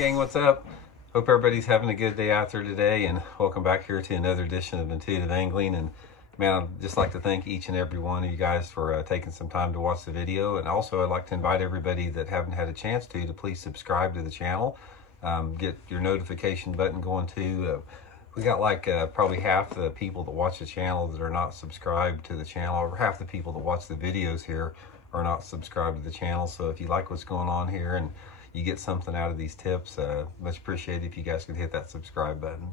gang, what's up? Hope everybody's having a good day out there today, and welcome back here to another edition of Intuitive Angling. And man, I'd just like to thank each and every one of you guys for taking some time to watch the video. And also I'd like to invite everybody that haven't had a chance to please subscribe to the channel. Get your notification button going too. We got like probably half the people that watch the channel that are not subscribed to the channel, or half the people that watch the videos here are not subscribed to the channel. So if you like what's going on here and you get something out of these tips, much appreciated if you guys could hit that subscribe button.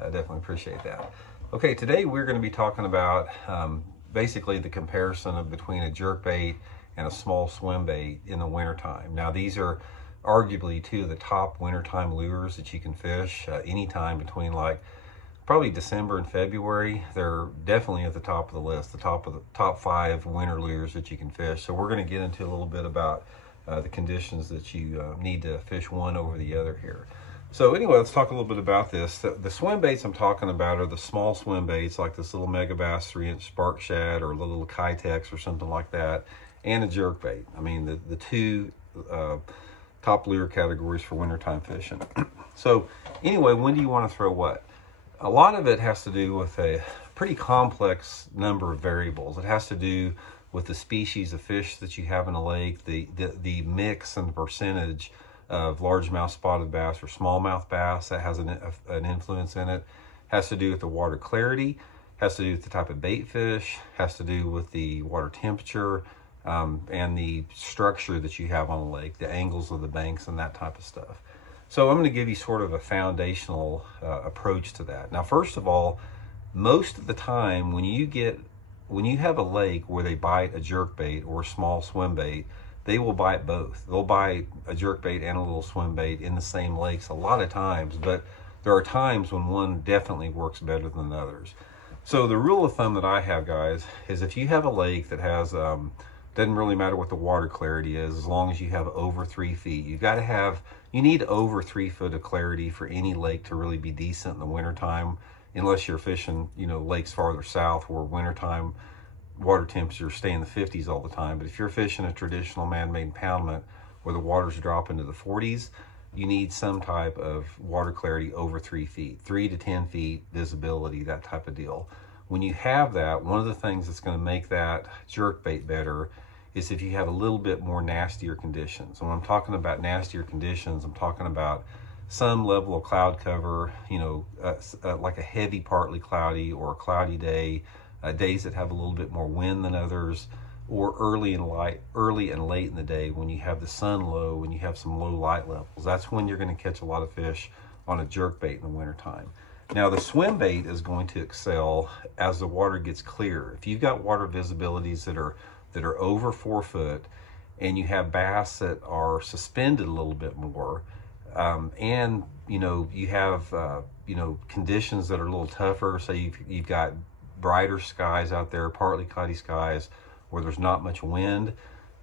I definitely appreciate that. Okay, today we're going to be talking about basically the comparison between a jerkbait and a small swim bait in the wintertime. Now these are arguably two of the top wintertime lures that you can fish anytime between like probably December and February. They're definitely at the top of the list, the top 5 winter lures that you can fish. So we're going to get into a little bit about the conditions that you need to fish one over the other here. So anyway, let's talk a little bit about this. The swim baits I'm talking about are the small swim baits, like this little Mega Bass 3-inch Spark Shad or little Kitex or something like that, and a jerk bait. I mean, the two top lure categories for wintertime fishing. So anyway, when do you want to throw what? A lot of it has to do with a pretty complex number of variables. It has to do with the species of fish that you have in a lake, the mix and percentage of largemouth spotted bass or smallmouth bass. That has an influence in it. Has to do with the water clarity, has to do with the type of bait fish, has to do with the water temperature, and the structure that you have on the lake, the angles of the banks and that type of stuff. So I'm going to give you sort of a foundational approach to that. Now, first of all, most of the time when you have a lake where they bite a jerkbait or a small swim bait, they will bite both. They'll bite a jerkbait and a little swim bait in the same lakes a lot of times, but there are times when one definitely works better than others. So the rule of thumb that I have, guys, is if you have a lake that has, doesn't really matter what the water clarity is, as long as you have over 3 feet. You need over 3 foot of clarity for any lake to really be decent in the wintertime, unless you're fishing, lakes farther south where wintertime water temperatures stay in the 50s all the time. But if you're fishing a traditional man-made impoundment where the waters drop into the 40s, you need some type of water clarity over 3 feet, 3 to 10 feet visibility, that type of deal. When you have that, one of the things that's going to make that jerkbait better is if you have a little bit more nastier conditions. And when I'm talking about nastier conditions, I'm talking about some level of cloud cover, like a heavy partly cloudy or a cloudy day, days that have a little bit more wind than others, or early and late in the day when you have the sun low, when you have some low light levels. That's when you're going to catch a lot of fish on a jerkbait in the wintertime. Now the swim bait is going to excel as the water gets clear. If you've got water visibilities that are over 4 foot, and you have bass that are suspended a little bit more, and you have conditions that are a little tougher. Say you've got brighter skies out there, partly cloudy skies, where there's not much wind,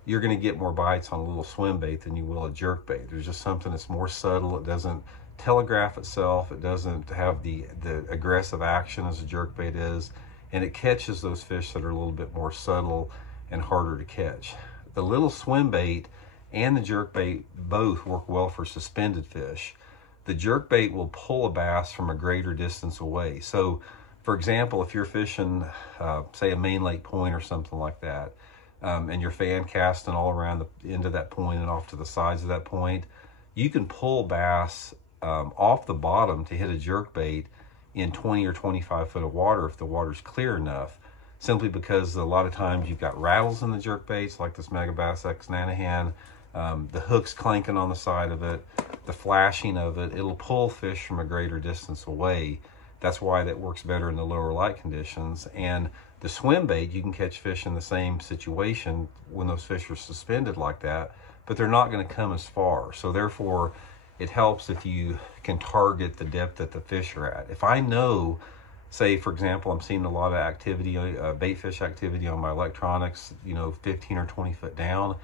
you're going to get more bites on a little swim bait than you will a jerk bait. There's just something that's more subtle. It doesn't telegraph itself. It doesn't have the aggressive action as a jerk bait is, and it catches those fish that are a little bit more subtle and harder to catch. The little swim bait and the jerk bait both work well for suspended fish. The jerk bait will pull a bass from a greater distance away. So for example, if you're fishing, say a main lake point or something like that, and you're fan casting all around the end of that point and off to the sides of that point, you can pull bass off the bottom to hit a jerk bait in 20 or 25 foot of water if the water's clear enough, simply because a lot of times you've got rattles in the jerk baits like this Mega Bass X Nanahan, the hook's clanking on the side of it, the flashing of it, it'll pull fish from a greater distance away. That's why that works better in the lower light conditions. And the swim bait, you can catch fish in the same situation when those fish are suspended like that, but they're not going to come as far. So therefore, it helps if you can target the depth that the fish are at. If I know, say for example, I'm seeing a lot of activity, bait fish activity on my electronics, 15 or 20 foot down,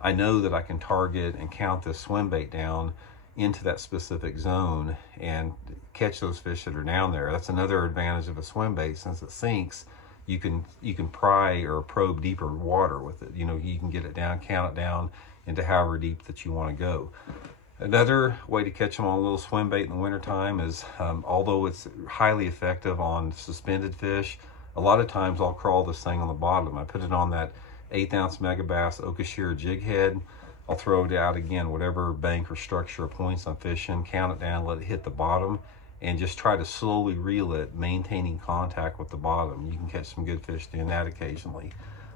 I know that I can target and count this swim bait down into that specific zone and catch those fish that are down there. That's another advantage of a swim bait. Since it sinks, you can pry or probe deeper water with it. You can get it down, count it down into however deep that you want to go. Another way to catch them on a little swim bait in the wintertime is, although it's highly effective on suspended fish, a lot of times I'll crawl this thing on the bottom. I put it on that 1/8 ounce Megabass Okashira jig head. I'll throw it out again, whatever bank or structure or points I'm fishing, count it down, let it hit the bottom, and just try to slowly reel it, maintaining contact with the bottom. You can catch some good fish doing that occasionally.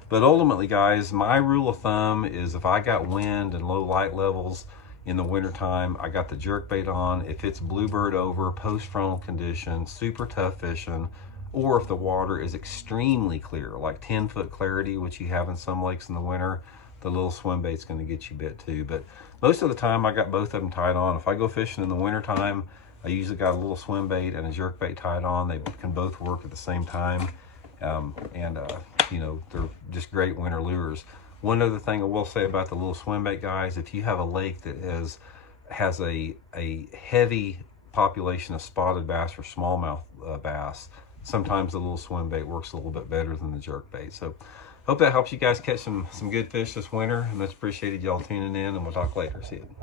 But ultimately, guys, my rule of thumb is if I got wind and low light levels in the wintertime, I got the jerk bait on. If it's bluebird over, post-frontal condition, super tough fishing, or if the water is extremely clear, like 10-foot clarity, which you have in some lakes in the winter, the little swim bait's going to get you bit too. But most of the time, I got both of them tied on. If I go fishing in the wintertime, I usually got a little swim bait and a jerk bait tied on. They can both work at the same time. You know, they're just great winter lures. One other thing I will say about the little swim bait, guys, if you have a lake that has a heavy population of spotted bass or smallmouth bass, sometimes the little swim bait works a little bit better than the jerk bait. So hope that helps you guys catch some good fish this winter. Much appreciated y'all tuning in, and we'll talk later. See you.